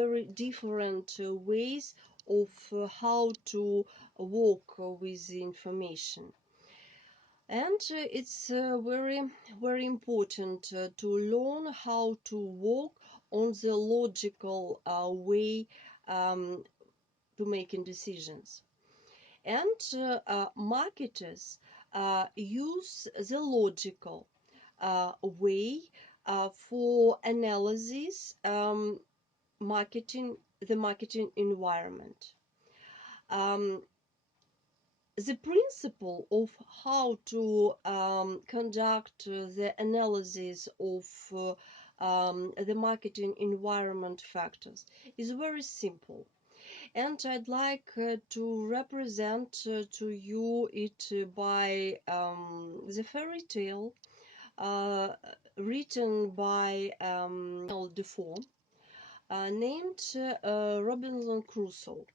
very different ways of how to work with the information. And it's very important to learn how to work on the logical way to making decisions. And marketers use the logical way for analysis the marketing environment. Um, the principle of how to conduct the analysis of the marketing environment factors is very simple, and I'd like to represent to you it by the fairy tale written by Defoe, named Robinson Crusoe.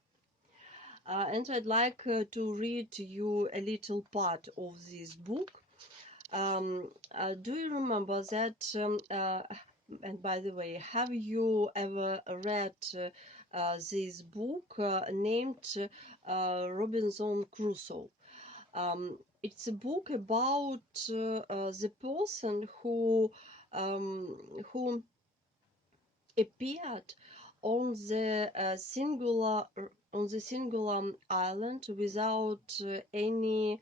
And I'd like to read to you a little part of this book. Do you remember that? And by the way, have you ever read this book named Robinson Crusoe? It's a book about the person who appeared on the singular island without any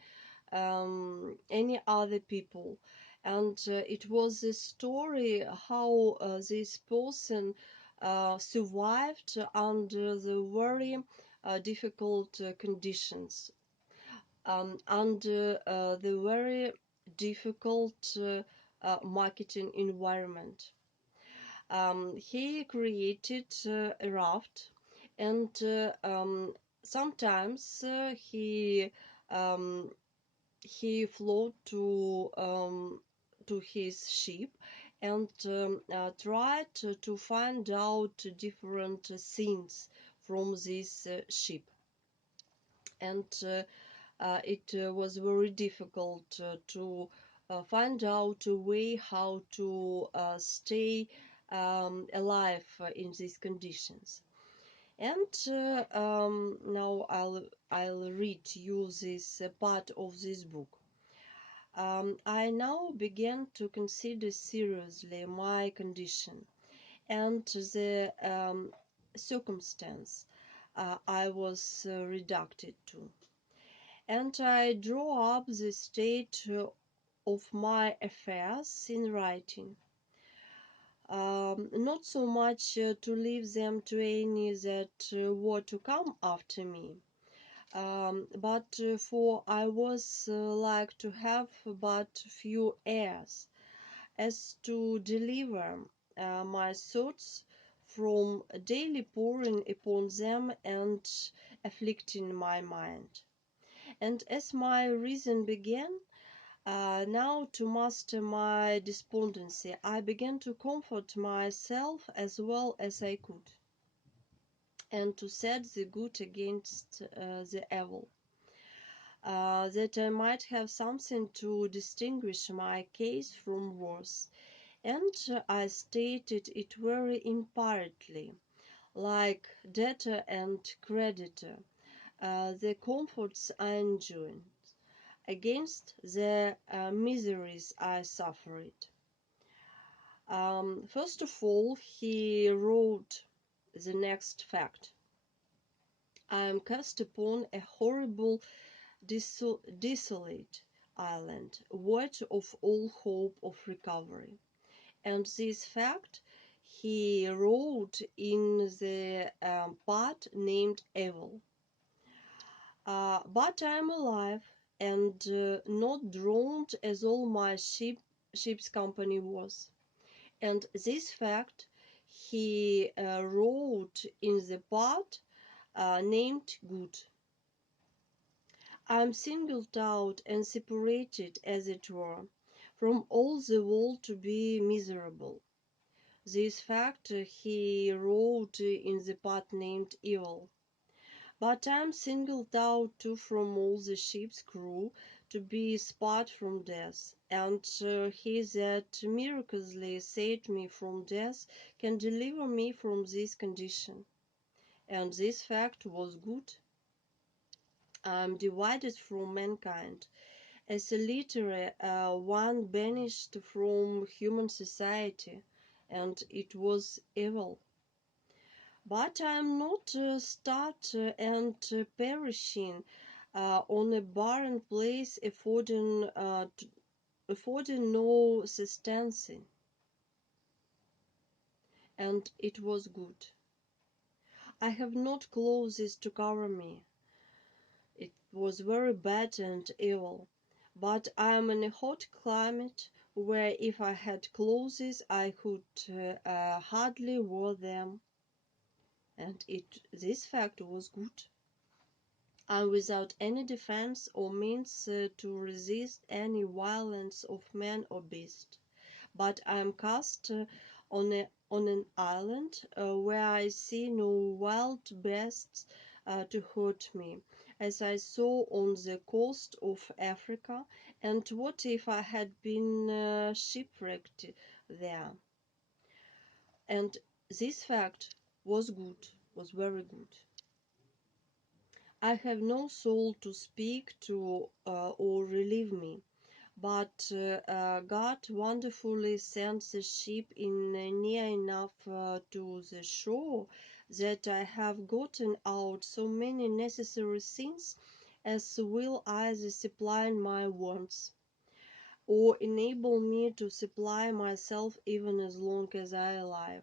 other people, and it was a story how this person survived under the very difficult conditions, under the very difficult marketing environment. He created a raft, and sometimes um, he flew to his ship and tried to find out different things from this ship, and it was very difficult to find out a way how to stay alive in these conditions. And now I'll read you this part of this book. I now began to consider seriously my condition and the circumstance I was reduced to, and I drew up the state of my affairs in writing, not so much to leave them to any that were to come after me, but for I was like to have but few heirs, as to deliver my thoughts from daily pouring upon them and afflicting my mind. And as my reason began now to master my despondency, I began to comfort myself as well as I could, and to set the good against the evil, that I might have something to distinguish my case from worse. And I stated it very impartially, like debtor and creditor, the comforts I enjoyed against the miseries I suffered. First of all, he wrote the next fact: I am cast upon a horrible, desolate island, void of all hope of recovery. And this fact he wrote in the part named evil. But I am alive, and not drowned as all my ship's company was. And this fact he wrote in the part named good. I am singled out and separated, as it were, from all the world to be miserable. This fact he wrote in the part named evil. But I am singled out too from all the ship's crew to be spared from death, and he that miraculously saved me from death can deliver me from this condition. And this fact was good. I am divided from mankind. As a literary one banished from human society, and it was evil. But I am not starved and perishing on a barren place, affording no sustenance, and it was good. I have not clothes to cover me. It was very bad and evil. But I am in a hot climate where if I had clothes I could hardly wear them, and this fact was good. I am without any defense or means to resist any violence of man or beast. But I am cast on an island where I see no wild beasts to hurt me, as I saw on the coast of Africa. And what if I had been shipwrecked there? And this fact was good, was very good. I have no soul to speak to or relieve me. But God wonderfully sent the ship in near enough to the shore that I have gotten out so many necessary things as will either supply my wants, or enable me to supply myself even as long as I alive.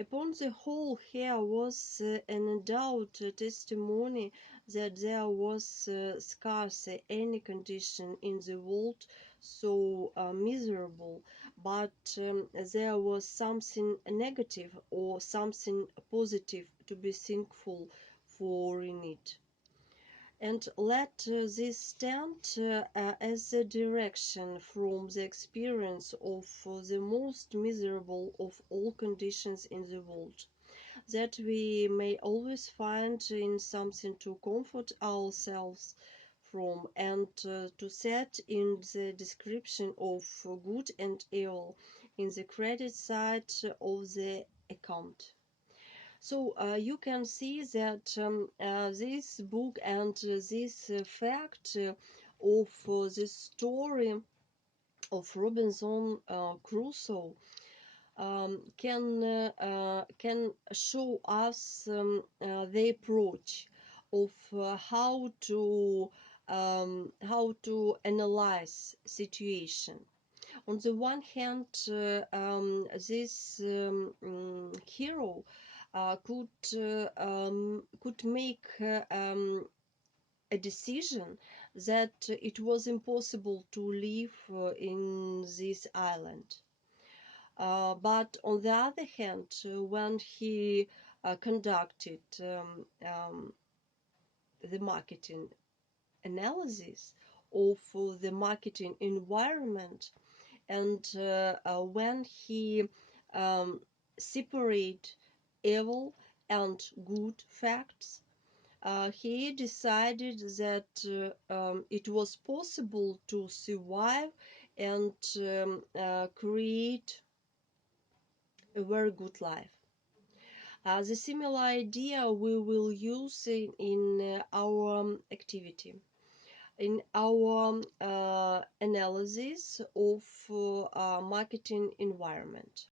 Upon the whole, here was an undoubted testimony that there was scarce any condition in the world so miserable, but there was something negative or something positive to be thankful for in it. And let this stand as a direction from the experience of the most miserable of all conditions in the world, that we may always find in something to comfort ourselves from, and to set in the description of good and evil in the credit side of the account. So you can see that this book and this fact of the story of Robinson Crusoe can show us the approach of how to analyze situation. On the one hand, this hero could make a decision that it was impossible to live in this island. But on the other hand, when he conducted the marketing analysis of the marketing environment, and when he separate evil and good facts, he decided that it was possible to survive and create a very good life. The similar idea we will use in our activity, in our analysis of marketing environment.